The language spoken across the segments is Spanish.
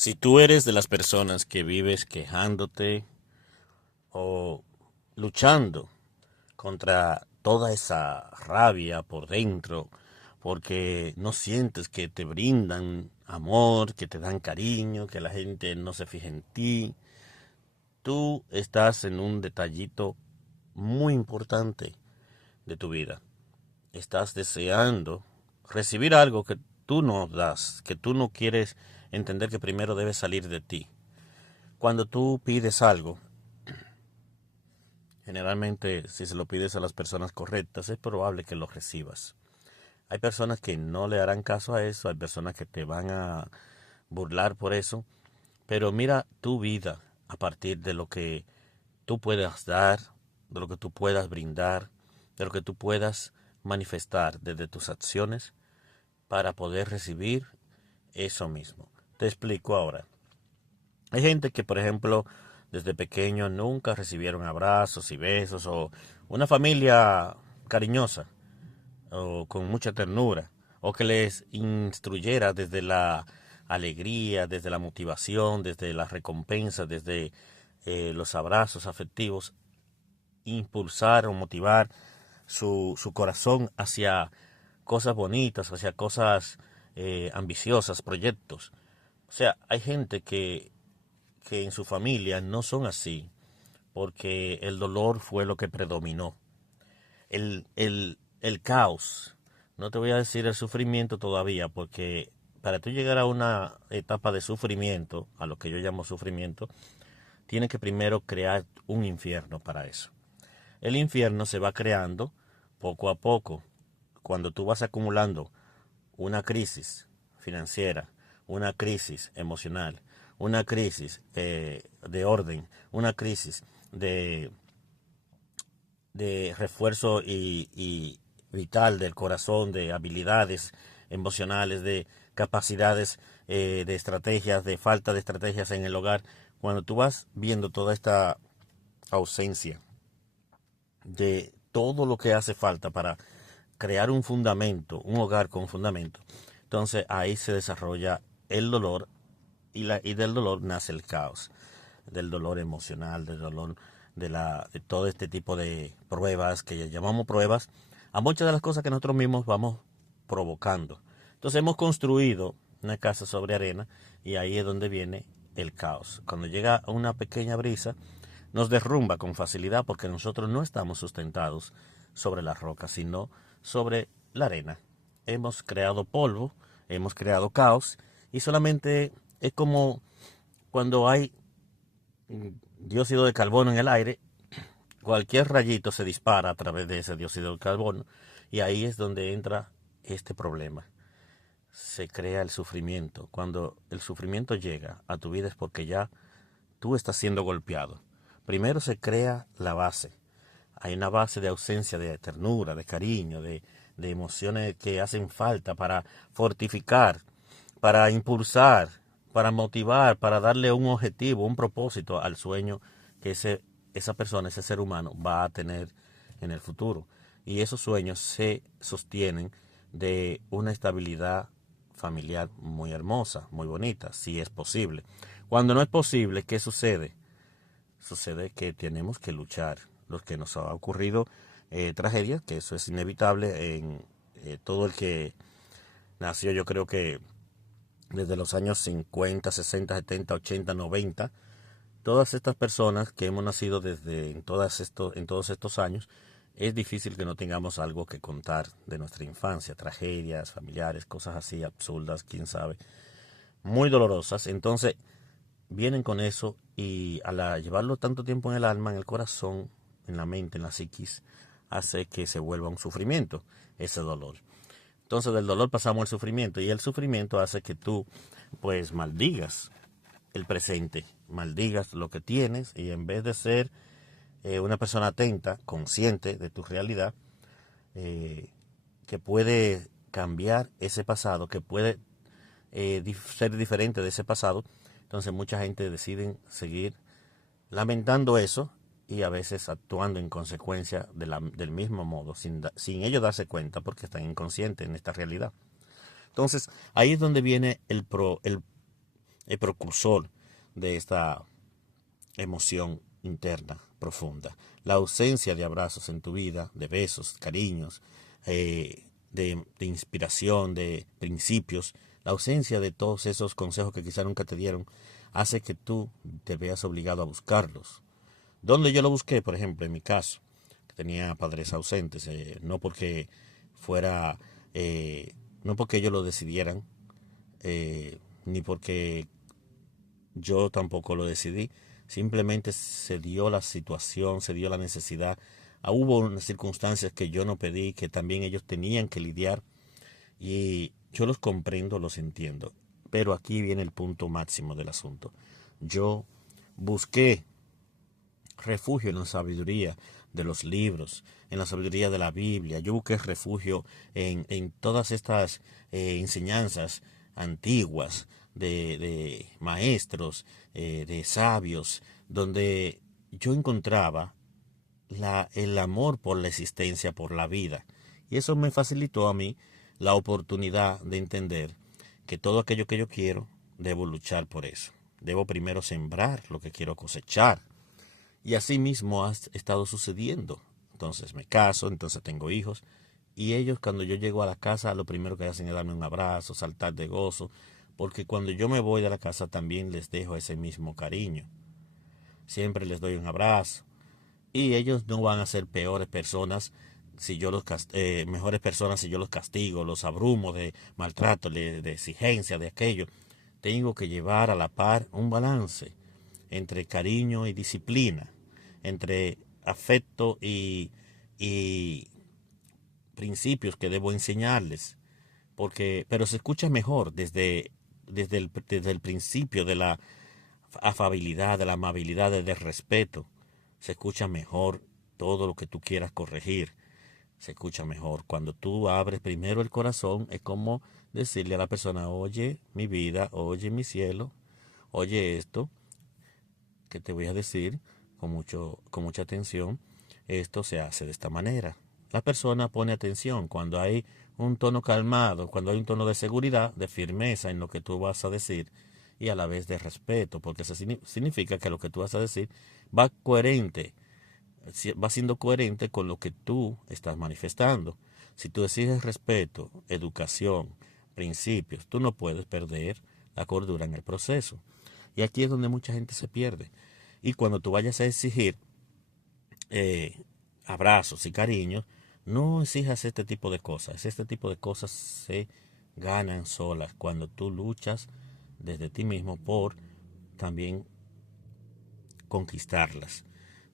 Si tú eres de las personas que vives quejándote o luchando contra toda esa rabia por dentro, porque no sientes que te brindan amor, que te dan cariño, que la gente no se fija en ti, tú estás en un detallito muy importante de tu vida. Estás deseando recibir algo que tú no das, que tú no quieres entender que primero debe salir de ti. Cuando tú pides algo, generalmente si se lo pides a las personas correctas, es probable que lo recibas. Hay personas que no le harán caso a eso, hay personas que te van a burlar por eso, pero mira tu vida a partir de lo que tú puedas dar, de lo que tú puedas brindar, de lo que tú puedas manifestar desde tus acciones para poder recibir eso mismo. Te explico ahora. Hay gente que, por ejemplo, desde pequeño nunca recibieron abrazos y besos o una familia cariñosa o con mucha ternura o que les instruyera desde la alegría, desde la motivación, desde la recompensa, desde los abrazos afectivos, impulsar o motivar su corazón hacia cosas bonitas, hacia cosas ambiciosas, proyectos. O sea, hay gente que en su familia no son así, porque el dolor fue lo que predominó. El caos, no te voy a decir el sufrimiento todavía, porque para tú llegar a una etapa de sufrimiento, a lo que yo llamo sufrimiento, tienes que primero crear un infierno para eso. El infierno se va creando poco a poco. Cuando tú vas acumulando una crisis financiera, una crisis emocional, una crisis de orden, una crisis de, de refuerzo y vital del corazón, de habilidades emocionales, de capacidades, de estrategias, de falta de estrategias en el hogar. Cuando tú vas viendo toda esta ausencia de todo lo que hace falta para crear un fundamento, un hogar con fundamento, entonces ahí se desarrolla el dolor y del dolor nace el caos, del dolor emocional, del dolor de todo este tipo de pruebas que llamamos pruebas, a muchas de las cosas que nosotros mismos vamos provocando. Entonces hemos construido una casa sobre arena y ahí es donde viene el caos. Cuando llega una pequeña brisa, nos derrumba con facilidad porque nosotros no estamos sustentados sobre la roca, sino sobre la arena. Hemos creado polvo, hemos creado caos y solamente es como cuando hay dióxido de carbono en el aire, cualquier rayito se dispara a través de ese dióxido de carbono y ahí es donde entra este problema. Se crea el sufrimiento. Cuando el sufrimiento llega a tu vida es porque ya tú estás siendo golpeado. Primero se crea la base. Hay una base de ausencia de ternura, de cariño, de emociones que hacen falta para fortificar, para impulsar, para motivar, para darle un objetivo, un propósito al sueño que esa persona, ese ser humano va a tener en el futuro. Y esos sueños se sostienen de una estabilidad familiar muy hermosa, muy bonita, si es posible. Cuando no es posible, ¿qué sucede? Sucede que tenemos que luchar. Los que nos ha ocurrido tragedias, que eso es inevitable en todo el que nació, yo creo que desde los años 50, 60, 70, 80, 90, todas estas personas que hemos nacido desde en todos estos años, es difícil que no tengamos algo que contar de nuestra infancia, tragedias familiares, cosas así absurdas, quién sabe, muy dolorosas. Entonces, vienen con eso y al llevarlo tanto tiempo en el alma, en el corazón, en la mente, en la psiquis, hace que se vuelva un sufrimiento, ese dolor. Entonces del dolor pasamos al sufrimiento y el sufrimiento hace que tú pues maldigas el presente, maldigas lo que tienes y en vez de ser una persona atenta, consciente de tu realidad, eh, que puede cambiar ese pasado, que puede ser diferente de ese pasado, entonces mucha gente decide seguir lamentando eso y a veces actuando en consecuencia del mismo modo, sin ellos darse cuenta porque están inconscientes en esta realidad. Entonces, ahí es donde viene el precursor de esta emoción interna profunda. La ausencia de abrazos en tu vida, de besos, cariños, de inspiración, de principios, la ausencia de todos esos consejos que quizá nunca te dieron, hace que tú te veas obligado a buscarlos. ¿Dónde yo lo busqué? Por ejemplo, en mi caso, que tenía padres ausentes, no porque fuera, no porque ellos lo decidieran, ni porque yo tampoco lo decidí, simplemente se dio la situación, se dio la necesidad. Hubo unas circunstancias que yo no pedí, que también ellos tenían que lidiar, y yo los comprendo, los entiendo. Pero aquí viene el punto máximo del asunto. Yo busqué refugio en la sabiduría de los libros, en la sabiduría de la Biblia. Yo busqué refugio en todas estas enseñanzas antiguas de maestros, de sabios, donde yo encontraba el amor por la existencia, por la vida. Y eso me facilitó a mí la oportunidad de entender que todo aquello que yo quiero, debo luchar por eso. Debo primero sembrar lo que quiero cosechar. Y así mismo ha estado sucediendo. Entonces me caso, entonces tengo hijos. Y ellos, cuando yo llego a la casa, lo primero que hacen es darme un abrazo, saltar de gozo. Porque cuando yo me voy de la casa también les dejo ese mismo cariño. Siempre les doy un abrazo. Y ellos no van a ser peores personas si yo mejores personas si yo los castigo, los abrumo de maltrato, de exigencia, de aquello. Tengo que llevar a la par un balance entre cariño y disciplina, entre afecto y principios que debo enseñarles, pero se escucha mejor desde el principio de la afabilidad, de la amabilidad, del respeto. Se escucha mejor todo lo que tú quieras corregir. Se escucha mejor. Cuando tú abres primero el corazón, es como decirle a la persona, oye mi vida, oye mi cielo, oye esto que te voy a decir con mucha atención. Esto se hace de esta manera. La persona pone atención cuando hay un tono calmado, cuando hay un tono de seguridad, de firmeza en lo que tú vas a decir y a la vez de respeto, porque eso significa que lo que tú vas a decir va siendo coherente con lo que tú estás manifestando. Si tú exiges respeto, educación, principios, tú no puedes perder la cordura en el proceso. Y aquí es donde mucha gente se pierde. Y cuando tú vayas a exigir abrazos y cariños, no exijas este tipo de cosas. Este tipo de cosas se ganan solas cuando tú luchas desde ti mismo por también conquistarlas.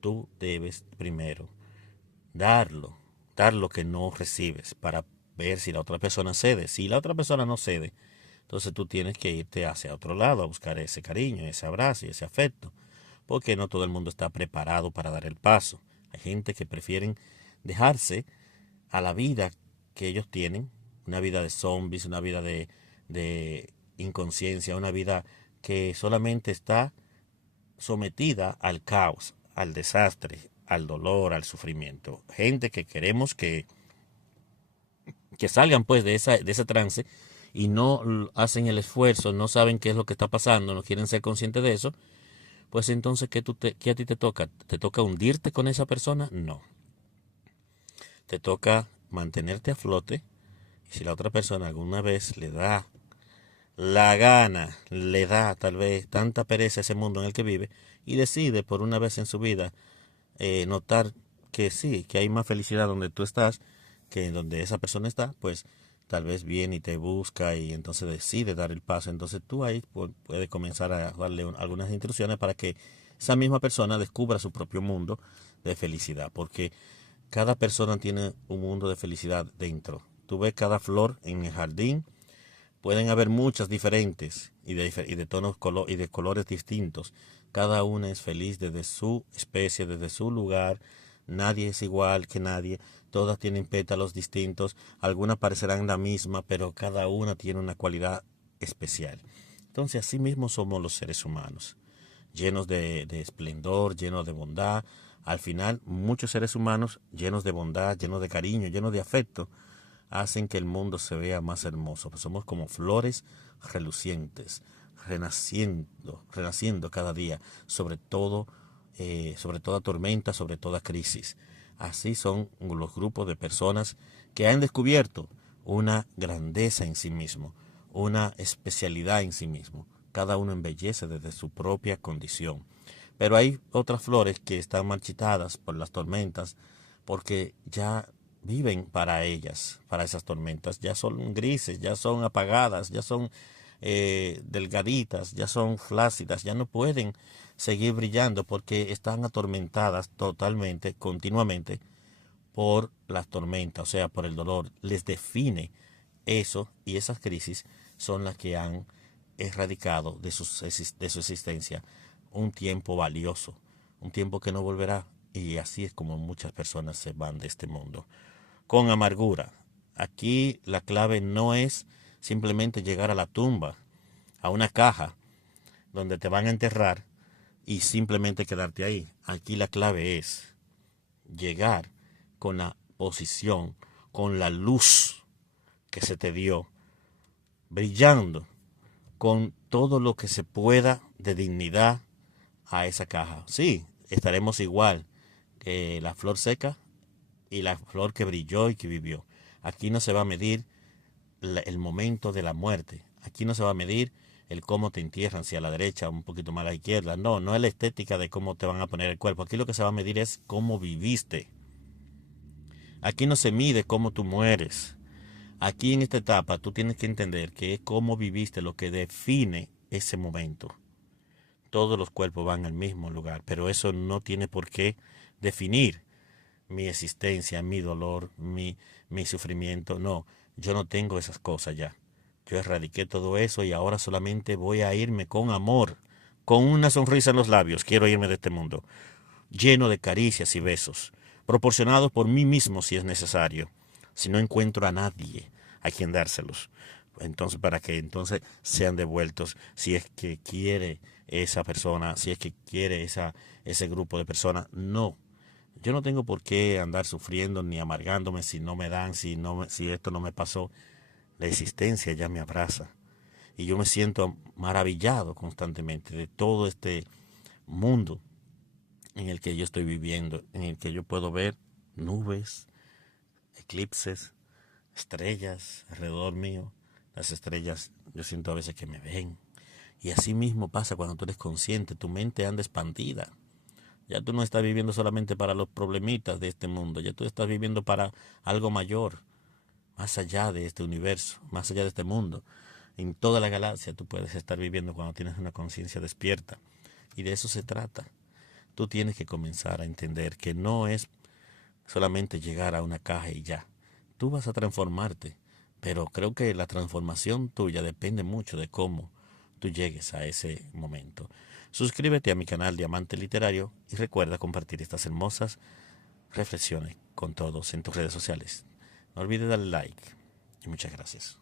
Tú debes primero dar lo que no recibes para ver si la otra persona cede. Si la otra persona no cede, entonces tú tienes que irte hacia otro lado a buscar ese cariño, ese abrazo y ese afecto, porque no todo el mundo está preparado para dar el paso. Hay gente que prefieren dejarse a la vida que ellos tienen, una vida de zombies, una vida de inconsciencia, una vida que solamente está sometida al caos, al desastre, al dolor, al sufrimiento. Gente que queremos que salgan pues de ese trance y no hacen el esfuerzo, no saben qué es lo que está pasando, no quieren ser conscientes de eso, pues entonces, ¿qué a ti te toca? ¿Te toca hundirte con esa persona? No. Te toca mantenerte a flote. Y si la otra persona alguna vez le da la gana, le da tal vez tanta pereza a ese mundo en el que vive y decide por una vez en su vida notar que sí, que hay más felicidad donde tú estás que donde esa persona está, pues tal vez viene y te busca y entonces decide dar el paso. Entonces tú ahí puedes comenzar a darle algunas instrucciones para que esa misma persona descubra su propio mundo de felicidad, porque cada persona tiene un mundo de felicidad dentro. Tú ves cada flor en el jardín, pueden haber muchas diferentes y de tonos y de colores distintos. Cada una es feliz desde su especie, desde su lugar. Nadie es igual que nadie. Todas tienen pétalos distintos. Algunas parecerán la misma, pero cada una tiene una cualidad especial. Entonces, así mismo somos los seres humanos, llenos de esplendor, llenos de bondad. Al final, muchos seres humanos llenos de bondad, llenos de cariño, llenos de afecto, hacen que el mundo se vea más hermoso. Pues somos como flores relucientes, renaciendo cada día sobre toda tormenta, sobre toda crisis. Así son los grupos de personas que han descubierto una grandeza en sí mismo, una especialidad en sí mismo. Cada uno embellece desde su propia condición. Pero hay otras flores que están marchitadas por las tormentas porque ya viven para ellas, para esas tormentas. Ya son grises, ya son apagadas, ya son delgaditas, ya son flácidas, ya no pueden seguir brillando porque están atormentadas totalmente, continuamente por las tormentas, o sea, por el dolor. Les define eso y esas crisis son las que han erradicado de su existencia un tiempo valioso, un tiempo que no volverá. Y así es como muchas personas se van de este mundo. Con amargura. Aquí la clave no es simplemente llegar a la tumba, a una caja donde te van a enterrar y simplemente quedarte ahí. Aquí la clave es llegar con la posición, con la luz que se te dio, brillando con todo lo que se pueda de dignidad a esa caja. Sí, estaremos igual que la flor seca y la flor que brilló y que vivió. Aquí no se va a medir el momento de la muerte. Aquí no se va a medir el cómo te entierran, si a la derecha o un poquito más a la izquierda. No, no es la estética de cómo te van a poner el cuerpo. Aquí lo que se va a medir es cómo viviste. Aquí no se mide cómo tú mueres. Aquí en esta etapa tú tienes que entender que es cómo viviste lo que define ese momento. Todos los cuerpos van al mismo lugar, pero eso no tiene por qué definir mi existencia, mi dolor, mi sufrimiento. No, yo no tengo esas cosas ya. Yo erradiqué todo eso y ahora solamente voy a irme con amor, con una sonrisa en los labios. Quiero irme de este mundo, lleno de caricias y besos, proporcionados por mí mismo si es necesario, si no encuentro a nadie a quien dárselos. Entonces, para que entonces sean devueltos, si es que quiere esa persona, si es que quiere ese grupo de personas. No, yo no tengo por qué andar sufriendo ni amargándome si no me dan, si esto no me pasó. La existencia ya me abraza y yo me siento maravillado constantemente de todo este mundo en el que yo estoy viviendo, en el que yo puedo ver nubes, eclipses, estrellas alrededor mío. Las estrellas yo siento a veces que me ven. Y así mismo pasa cuando tú eres consciente, tu mente anda expandida. Ya tú no estás viviendo solamente para los problemitas de este mundo, ya tú estás viviendo para algo mayor, más allá de este universo, más allá de este mundo. En toda la galaxia tú puedes estar viviendo cuando tienes una conciencia despierta. Y de eso se trata. Tú tienes que comenzar a entender que no es solamente llegar a una caja y ya. Tú vas a transformarte, pero creo que la transformación tuya depende mucho de cómo tú llegues a ese momento. Suscríbete a mi canal Diamante Literario y recuerda compartir estas hermosas reflexiones con todos en tus redes sociales. No olvides darle like y muchas gracias.